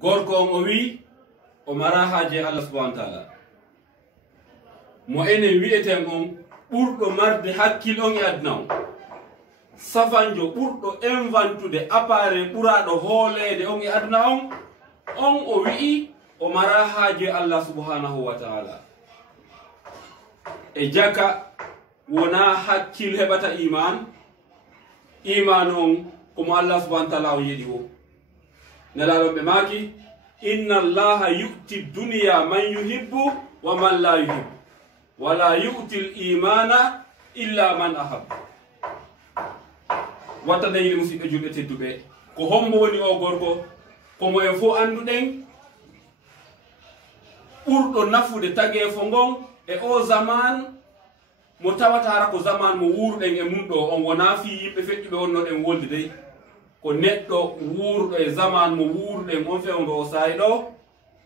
gorko on o wi o mara haaje Allah subhanahu wa ta'ala mo enen wi'eten on ɓurɗo marde hakkil on e aduna on safanjo ɓurɗo invantude appareil ɓuraɗo hoolede on e aduna on o wi'i o mara haaje Allah subhanahu wa ta'ala e jaka wona hakkil heɓata iman on komo Allah subhanahu wa ta'ala o yiɗi o nelaɗon ɓe maaki inna allaha yu'ti dunya man yuhibbu wa man la yuhibbu wala yu'ti al-imana illa man ahabba watta dañi musidɓe julɓe tedduɓe ko hombo woni o gorko komo en fof anduɗen ɓurɗo nafude tageefo ngon e o zaman mo tawata hara ko zaman mo wuurɗen e mum ɗo on wona fi yimɓe feƴƴuɓe wonnoɗen wolde dey ko neɗɗo wuurɗo e zaman mo wuurɗen on fewndo o saayi ɗo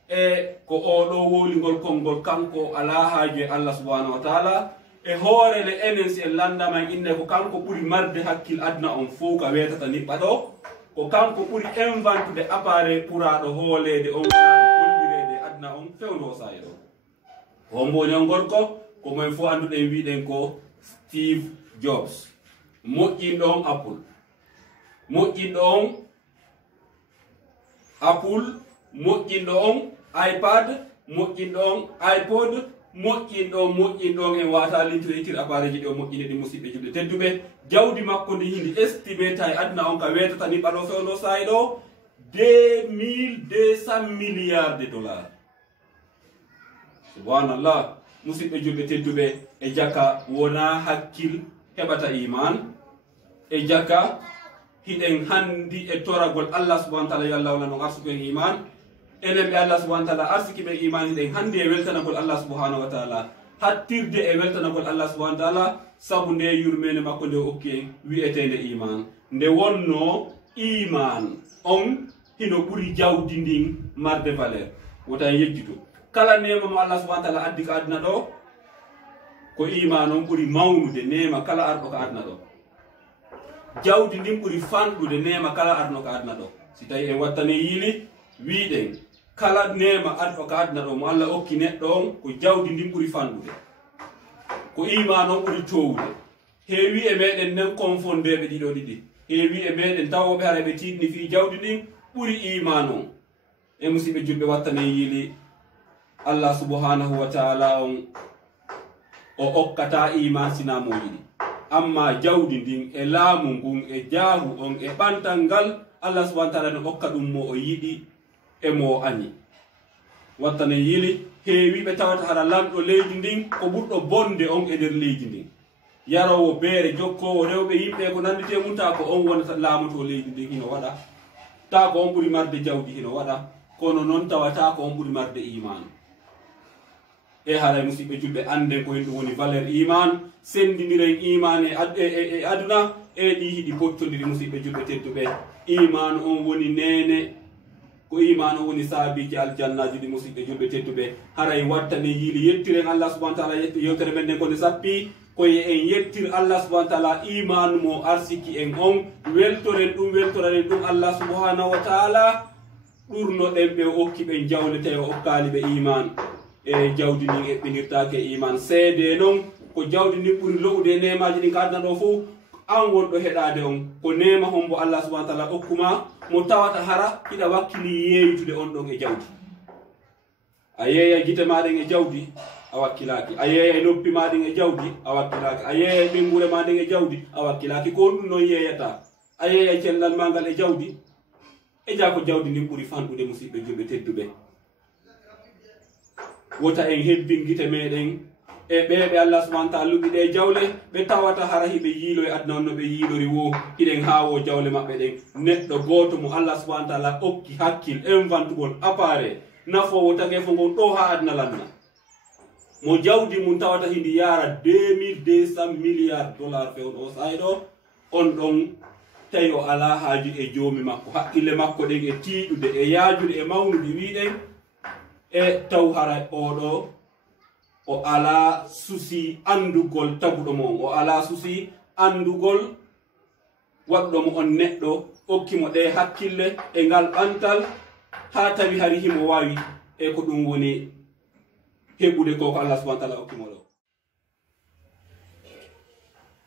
e ko oɗo woligol konngol kanko ala haaje Allah subhanahu wa ta'ala e hoorele enen si en landaman inde ko kanko ɓuri marde hakkil aduna on fof ka wetata niɓɓa ɗo ko kanko ɓuri invantude appareil ɓuraɗo hoolede on gollirede aduna on fewndo o saayi ɗo homboni on gorko komoen fof anduɗen wiɗen ko Steve Jobs moƴƴinɗo on Apple moƴƴinɗo on Apple moƴƴinɗo on iPad moƴƴinɗo on iPod moƴƴinɗo on en wata lintiretir appareil ji ɗi o moƴƴini ɗi musidɓe julɓe tedduɓe jawdi makko ndi hindi estimé ta e aduna on ka wetata ni ɓaɗo fewno saayi ɗo 2200 milliards de dollars subhanallah musidɓe julɓe tedduɓe e jaka wona hakkil heɓata iman e jaka hiɗen handi e toragol Allah subhanahu wa ta'ala yo Allah wala non arsuken iman enen ɓe Allah subhanahu wa ta'ala arsiki ɓe iman hiɗen handi e weltanagol Allah subhanahu wa ta'ala hattirde e weltanagol Allah subhanahu wa ta'ala sabu nde yurmene makko nde okki en wi'etende iman nde wonno iman on hino ɓuri jawdi ndin marde valeur wota en yejjito kala nema mo Allah subhanahu wa ta'ala addi ka aduna ɗo ko iman on ɓuri mawnude nema kala arɗo ka aduna ɗo jawdi ndin ɓuri fanɗude nema kala adno ka aduna ɗo si tawi en wattani yiili wiɗen kala nema adɗo ka aduna ɗo mo Allah okki neɗɗo on ko jawdi ndin ɓuri fanɗude ko iman on ɓuri towude heewi e meɗen nen confondeɓe ɗiɗo ɗiɗi heewi e meɗen tawoɓe hara ɓe tiɗni fi jawdi ndin ɓuri iman on e musidɓe julɓe wattani yiili Allah subhanahu wa ta'ala on o okkata iman sina mo yiɗi amma jawdi ndin e laamu ngun e jaahu on e ɓantal ngal Allah subhanahu wa ta'ala ne hokka ɗum mo o yiɗi e mo añi wattane yili heewiɓe tawata hara lamɗo leydi ndin ko ɓurɗo bonde on e nder leydi ndin yarowo beere jokkowo rewɓe yimɓe ko nandite mum ta ko on wonata laamoto leydi ndin hino waɗa ta ko on ɓuri marde jawdi hino waɗa kono noon tawata ko on ɓuri marde iman e haray musidɓe julɓe anden ko hen ɗum woni valeur iman sendiniren iman e aduna e ɗi hiɗi pottodiri musidɓe julɓe tedduɓe iman on woni nene ko iman on woni saabiji aljannaji ɗi musidɓe julɓe tedduɓe haray wattane yiili yettiren Allah subhanahu wa ta'ala yewtere men nden kone sappi koye en yettir Allah subhanahu wa ta'ala iman mo arsiki en on weltoren ɗum Allah subhanahu wa ta'ala ɗurnoɗen ɓe okki ɓe jawle tawi o okkali ɓe iman e jawdi ndin eɓɓinirtake iman seede noon ko jawdi ndin ɓuri lowde nemaji ɗin ka aduna ɗo fof an wonɗo heɗade on ko nema hombo Allah subhanahu wa ta'ala okkuma mo tawata hara hiɗa wakkili yeeytude on ɗon e jawdi a yeeya gite maɗen e jawdi a wakkilaki a yeeya noppi maɗen e jawdi a wakkilaki a yeeya ɓengure maɗen e jawdi a wakkilaki ko ɗum noon yeeyata a yeeya cellal ma ngal e jawdi e ja ko jawdi ndin ɓuri fanɗude musidɓe julɓe tedduɓe wota en hebbin gite meɗen e ɓeɓe Allah subhanahu wa ta'ala luɓiɗe jawle ɓe tawata hara hiɓe yiilo e aduna on no ɓe yiilori wo hiɗen haawo jawle maɓɓe ɗen neɗɗo goto mo Allah subhanahu wa ta'ala okki hakkil inventugol appareil nafowo tageefo ngon ɗo ha aduna lanna mo jawdi mum tawata hindi yara 2200 milliards dollars fewɗo o sayi ɗo on ɗon tawi o ala haaju e joomi makko haqqille makko ɗen e tiiɗude e yaajude e mawnude wiɗen e taw hara oɗo o ala susi andugol taguɗo mon o ala susi andugol waɗɗo mo on neɗɗo okkimo ɗe hakkille e ngal ɓantal ha tawi hari himo wawi e ko ɗum woni heɓude ko Allah subhanahu wa ta'ala okkimo ɗo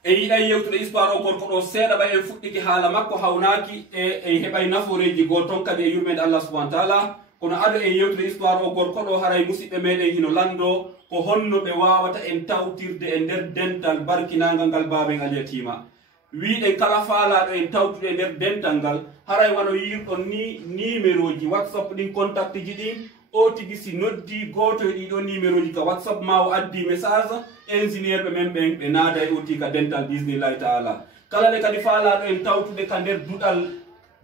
e yiɗay yewtude histoire o gorko ɗo seeɗa ɓay en fuɗɗiki haala makko hawnaki e heɓay naforeji goo ton kadi e yurmede Allah subhanahu wa ta'ala kono aɗo en yewtude histoire o gorko ɗo haray musidɓe meɗen hino lando ko honno ɓe wawata en tawtirde e nder dental barkinagal ngal baben alyatima wiɗen kala faalaɗo en tawtude e nder dental ngal haray wano yirɗon ni numéro ji whatsapp ɗin contact ji ɗin o tigi si noddi goto e ɗiɗo numéro ji ka whatsapp ma o addi message ingénieur ɓe men ɓen ɓe naada e o tika dental bismillahi taala kala nde kadi faalaɗo en tawtude ka nder duɗal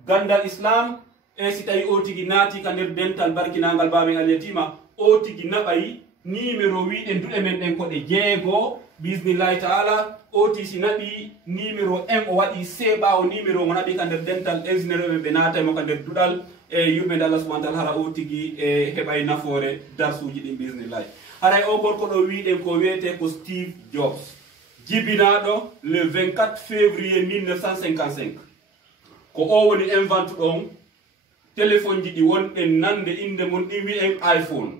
gandal islam e si tawi o tigi naati ka nder dental barkinagal baben alyatima o tigi naɓay numéro wiɗen duɗe men ɗen ko ɗe jeego bismillahi taala o ti si naɓi numéro 1 o waɗi seeɓa o numéro mo naɓi ka nder dental ingénieur ɓe ɓe naataymo ka nder duɗal e yurmede Allah subhanahu wa ta'ala hara o tigi e heɓay nafoore darsuji ɗin bismillahi haray o gorko ɗo wiɗen ko wiyete ko Steve Jobs jibinaɗo le 24 février 1955 ko o woni invente ɗon téléphone ji ɗi wonɗen nande inde mon ɗi wi'en iPhone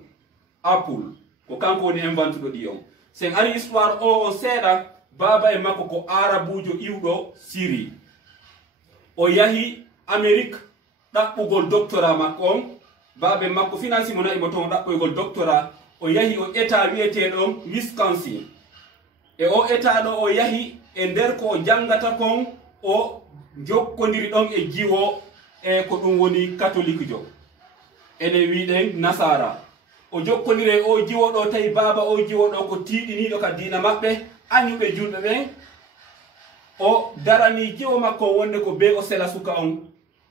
Apple ko kanko woni invente ɗo ɗi on sen ari histoire o on seeɗa baba e makko ko arabujo iwɗo Syrie o yahi Amérique ɗaɓɓugol doctorat makko on baba e makko finance mo nayi mo toon ɗaɓɓoygol doctorat o yahi o état wiyeteɗon Wisconsin e o état ɗo o yahi e nder ko o jangata kon o jokkodiri ɗon e jiwo e ko ɗum woni catholique jo ene wiɗen nasara o jokkodiri o jiwo ɗo tawi baba o jiwo ɗo ko tiiɗiniɗo ka diina maɓɓe añuɓe julɓe ɓen o darani jiwo makko wonde ko be o sela suka on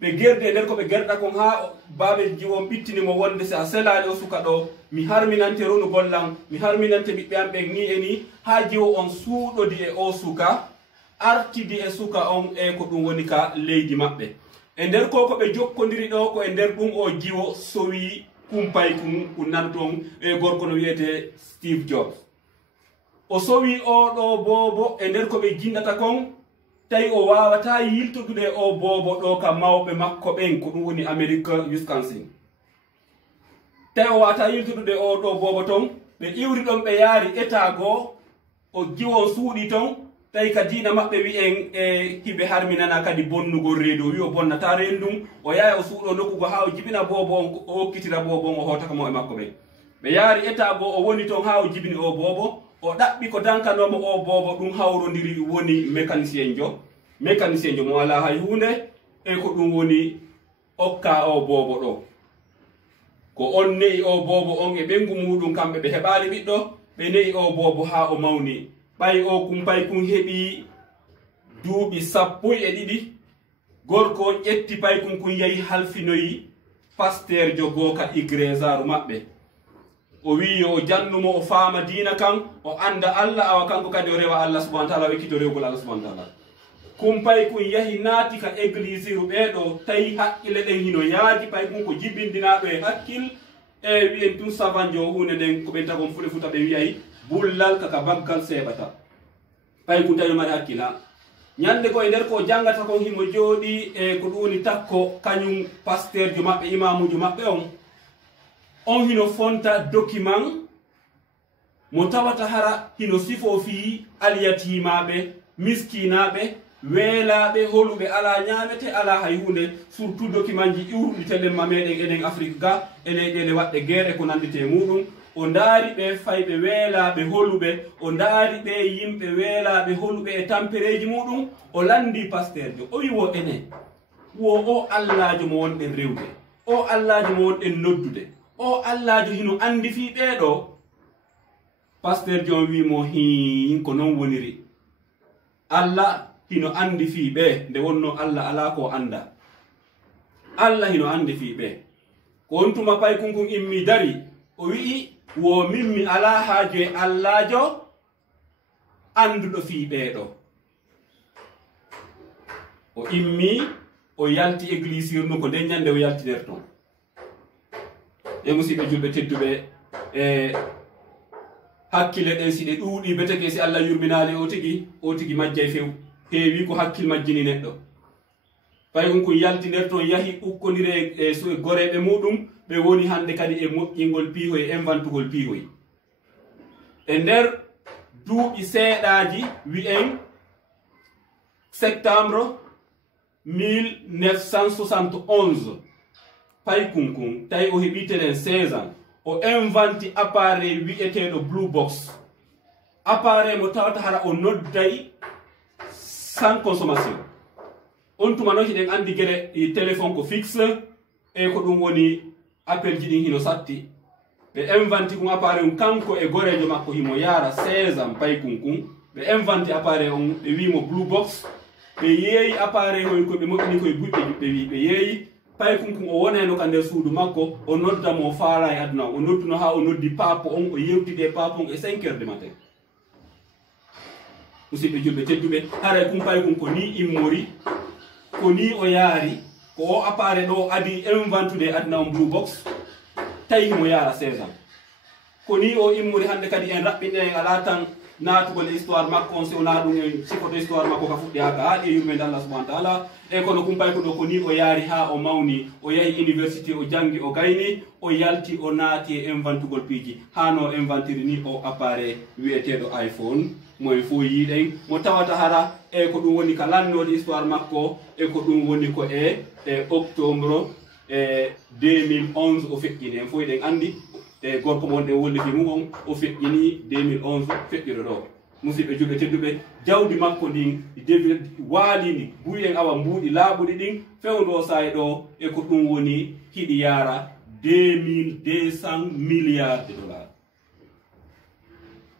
ɓe gerde nder ko ɓe gerɗa kon ha baɓe jiwon ɓittinimo wonde so a selali o suka ɗo mi harminante ronu gollam mi harminante ɓiɓɓe am ɓen ni e ni ha jiwo on suuɗodi e o suka artidi e suka on e ko ɗum woni ka leydi maɓɓe e nder ko ɓe jokkodiri ɗo ko e nder ɗum o jiwo sowi kumpay ko nan toon e gorko no wiyete Steve Jobs o sowi o ɗo boobo e nder ko ɓe jinɗata kon tawi o wawata yiltodude o boobo ɗo ka mawɓe makko ɓen ko ɗum woni Amérique Wisconsin tawi o wawata yiltodude o ɗo boobo ton ɓe iwri ɗon ɓe yaari état goo o jiwon suuɗi ton tawi ka diina maɓɓe wi'en e hiɓe harminana kadi bonnugol reedu o wi o bonnata rendum o yaha o suuɗo nokkugo ha o jibina boobo on o hokkitira boobo on o hotaka mo e makko ɓen ɓe yaari état goo o woni ton ha o jibini o boobo o ɗaɓɓi ko dankanomo o boobo ɗum hawrodiri woni mécanicien jo mo wala hay hunde e ko ɗum woni okka o boobo ɗo ko on ne'i o boobo on e ɓengu muɗum kamɓe ɓe heɓali ɓiɗɗo ɓe ne'i o boobo ha o mawni ɓay o kumpay kun heɓi duuɓi 12 gorko on ƴetti pay kun yahi halfinoyi pasteur jo goo ka igresaru maɓɓe o wi o jannumo o faama diina kan o anda Allah awa kanko kadi o rewa Allah subhanahu wa ta'ala wekkito rewgol Allah subhanahu wa ta'ala kumpay kun yahi naati ka église ru ɓeɗo tawi haqqille ɗen hino yaaji pay kun ko jibbindinaɗo e hakkil e wiyen tun savant jo hunde nden ko ɓen tagom fuɗe futa ɓe wiyay bullal kaka baggal seɓata pay kun tawi mari hakkila ñande ko e nder ko jangata kon himo jooɗi e ko ɗum woni takko kañum pasteur jo maɓɓe imamujo maɓɓe on hino fonta document mo tawata hara hino sifo fi aliyatimaɓe miskinaɓe weelaɓe holuɓe ala ñamete ala hay hunde surtout document ji iwruɗi telemma meɗen enen Afrique ga ene ɗene waɗɗe guerre ko nandite muɗum o ndaari ɓe fayɓe weelaɓe holuɓe o ndaari ɓe yimɓe weelaɓe holuɓe e tampereji muɗum o landi pasteur jo o wi wo ene wo o allajo mo wonɗen rewde o allajo mo wonɗen noddude o allajo hino andi fi ɓeɗo pasteur jo wimo hin ko non woniri Allah hino andi fi ɓe nde wonno Allah ala ko anda Allah hino andi fi ɓe ko on tuma pay kunkun immi dari o wi'i wo mimmi ala haaju e allajo anduɗo fi ɓeɗo o immi o yalti église irnu ko nden ñande o yalti nder ton e musidɓe julɓe tedduɓe e hakkille ɗen si ɗe ɗuuɗi beteke si Allah yurminali o tigi majjay few heewi ko hakkil majjini neɗɗo pay ko yalti nder ton yahi ukkodire e goreɓe muɗum ɓe woni hande kadi e moƴƴingol piihoy e inventugol piihoy e nder duuɓi seeɗaji wi'en septembre 1971 pay kunkun tawi o heɓitenen 16 ans o inventi appareil wi'eteɗo blue box appareil mo tawata hara o nodday sans consommation on tuma noon hiɗen andi gueɗe téléphone ko fixe e ko ɗum woni appel ji ɗin hino satti ɓe inventi kun appareil um kanko e gorejo makko himo yaara 16 ans pay kunkun ɓe inventi appareil on ɓe wimo blue box ɓe yeeyi appareil hoy ko ɓe moƴƴini koye buɗɗe juɓɓe wi ɓe yeeyi pay kunkun o woneno ka nder suudu makko o noddamo faala e aduna o nodduno ha o noddi papo on o yewtide papo on e 5 heures du matin musidɓe julɓe tedduɓe haray kum pay kun ko ni immori ko ni o yaari ko o appareil ɗo adi inventude aduna on blue box tawi himo yaara 16 ans ko ni o immori hande kadi en raɓɓinɗe en ala tan naatugol e histoire makko on sewna ɗum en sikoto histoire makko ka fuɗɗi ha ka haaɗi e yurmede Allah subhanahu wa taala e kono kumpay ko ɗo ko ni o yaari ha o mawni o yahi université o jangi o gayni o yalti o naati e inventugol piiji hano inventiri ni o appareil wi'eteɗo iPhone moye fo yiiɗen mo tawata hara e ko ɗum woni ka lannode histoire makko e ko ɗum woni ko e octobre 2011 o feƴƴini en fo eɗen andi e gorko mon ɗe wollifi mum on o feƴƴini 2011 feƴƴiɗo ɗo musidɓe julɓe tedduɓe jawdi makko ndin waalidi buyen awa mbuuɗi laaɓuɗi ɗin fewdo saye ɗo e ko ɗum woni hiɗi yaara 2200 milliards de dollars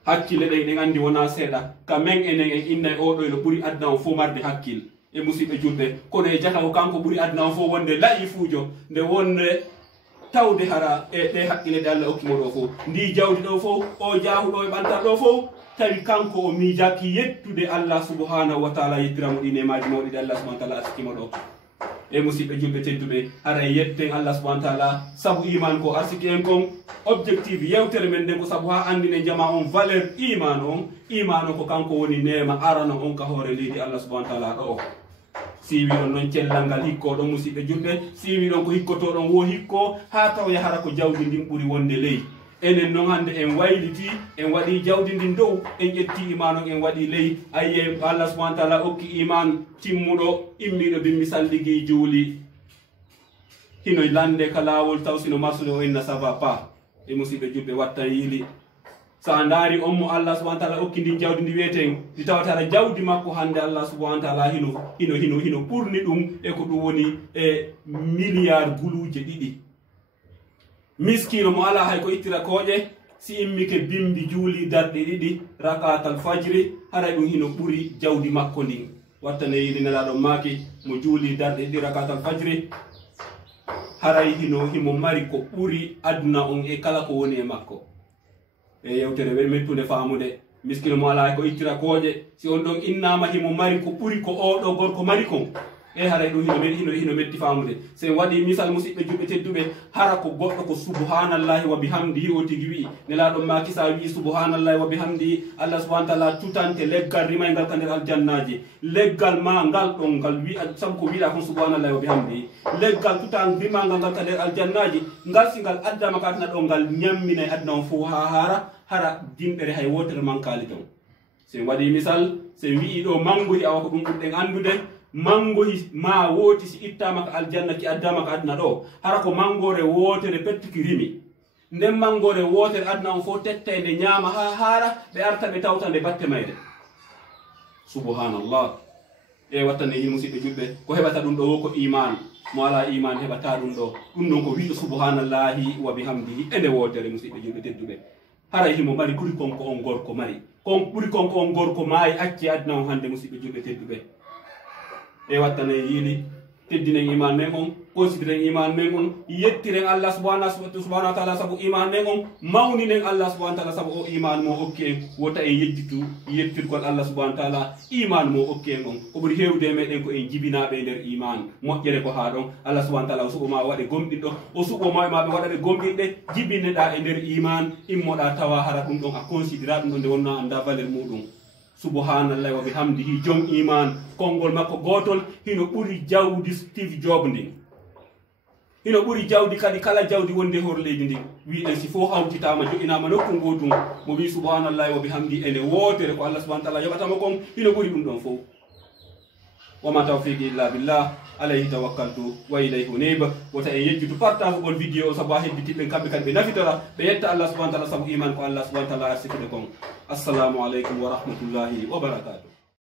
hakkille ɗen ɗen andi wona seeɗa ka men enen en innay oɗo no ɓuuri aduna o fof marde hakkille e musidɓe julɓe kono e jaka ko kanko ɓuuri aduna o fof wonde layi fuujo nde wonde tawde hara e ɗe haqqille ɗe Allah hokkimo ɗo fof ndi jawdi ɗo fof o jaahuɗo e ɓantal ɗo fof tawi kanko o miijaki yettude Allah subhanahu wa taala yettiramo ɗi nemaji mawɗi ɗe Allah subhanahu wa taala asikimo ɗo e musidɓe julɓe tedduɓe hara yetten Allah subhanahu wa taala saabu iman ko arsiki en kon objectif yewtere men nden ko saabu ha andine jama on valeur iman on ko kanko woni nema arano on ka hoore leydi Allah subhanahu wa taala ɗo o siwi ɗon noon cellal ngal hikkoɗon musidɓe julɓe siwi ɗon ko hikkotoɗon wo hikko ha taw yahara ko jawdi ndin ɓuuri wonde leydi enen noon hande en wayliti en waɗi jawdi ndin dow en ƴetti iman on en waɗi ley ayye Allah subhanahu wa taala okki iman timmuɗo immiɗo bimmisal ligui juuli hino lande ka lawol taw sino marsude o inna ça va pas e musidɓe julɓe watta yiili sa ndaari on mo Allah subhanahu wa taala okki ndin jawdi ndi wiyeten ndi tawatara jawdi makko hande Allah subhanahu wa taala hino ɓurni ɗum e ko ɗum woni e milliard guluje ɗiɗi miskino mo ala hay ko ittira kooƴe si immike bimbi juuli darɗe ɗiɗi rakatal fajri haray ɗum hino ɓuri jawdi makko ndin wattane yiɗi nelaɗon maaki mo juuli darɗe ɗiɗi rakatal fajri haray himo mari ko ɓuri aduna on e kala ko woni e makko e yewtere wen mettude faamude miskino mo ala ko ittira kooƴe si on ɗon innama himo mari ko ɓuri ko oɗo gorko mari kon e haray ɗum hino metti faamude sen waɗi misal musidɓe juɓɓe tedduɓe hara ko goɗɗo ko subhanallahi wa bihamdihi o tigi wi'i nelaɗon ma kisa wi'i subhanallahi wa bihamdihi Allah subhanahu wa taala tutante leggal rimaygal ka nder aljannaji leggal ma ngal ɗon ngal wi'a sabu ko wiɗa kon subhanallahi wa bihamdihi leggal tutan rimagal ngal ka nder aljannaji ngal si ngal addama ka aduna ɗo ngal ñammina e aduna on fof ha hara dimɓere hay wotere mankali ton sen waɗi misal sen wi'i ɗo mangohi awa ko ɗum ɓurɗen andude mangohi ma wooti si ittama ka aljanna ki addama ka aduna ɗo hara ko mangore wotere pettiki rimi nden mangore wotere aduna on fof tetta nde ñaama ha haara ɓe arta ɓe tawta nde batte mayde subhanallah e wattane hin musidɓe julɓe ko heɓata ɗum ɗo wo ko iman mo ala iman heɓata ɗum ɗo ɗum ɗon ko wiɗo subhanallahi wa bihamdihi e nde wotere musidɓe julɓe tedduɓe haray himo mari ɓuri konko on gorko mari kon ɓuri konko on gorko maayi acci aduna on hande musidɓe julɓe tedduɓe e wattane yiili teddinen iman men on consideren iman men on yettiren Allah subhanahu wa taala sabu iman men on mawninen Allah subhanahu wa taala sabu o iman mo okki en wota en yejjitu yettirgol Allah subhanahu wa taala iman mo okki en on ko ɓuri hewde meɗen ko en jibinaɓe nder iman moƴƴere ko ha ɗon Allah subhanahu wa taala o suɓoma waɗe gomɗiɗɗo o suɓoma maɓe waɗaɗe gomɗiɗɗe jibinneɗa e nder iman immoɗa tawa hara ɗum ɗon a considéra ɗum ɗon nde wonno anda valeur muɗum subhanallahi wa bihamdihi jom iman kongol makko gotol hino ɓuri jawdi Steve Jobs ndin hino ɓuri jawdi kadi kala jawdi wonde hor leydi ndi wiɗen si fo hawtitama joƴinama nokku gotum mo wi subhanallahi wa bihamdi ene wotere ko Allah subhanahu wa ta'ala yoɓatama kon hino ɓuri ɗum ɗon fof wama tawfiqi illa billah alayhi tawakkaltu wa ilayhi unib wota en yejjutu partage ugol vidéo o sabu ha hedditiɓe kamɓe kadi ɓe nafitora ɓe yetta Allah subhanahu wa ta'ala sabu iman ko Allah subhanahu wa ta'ala arsikiɓe kon assalamu aleykum wa rahmatullahi wa barakatuh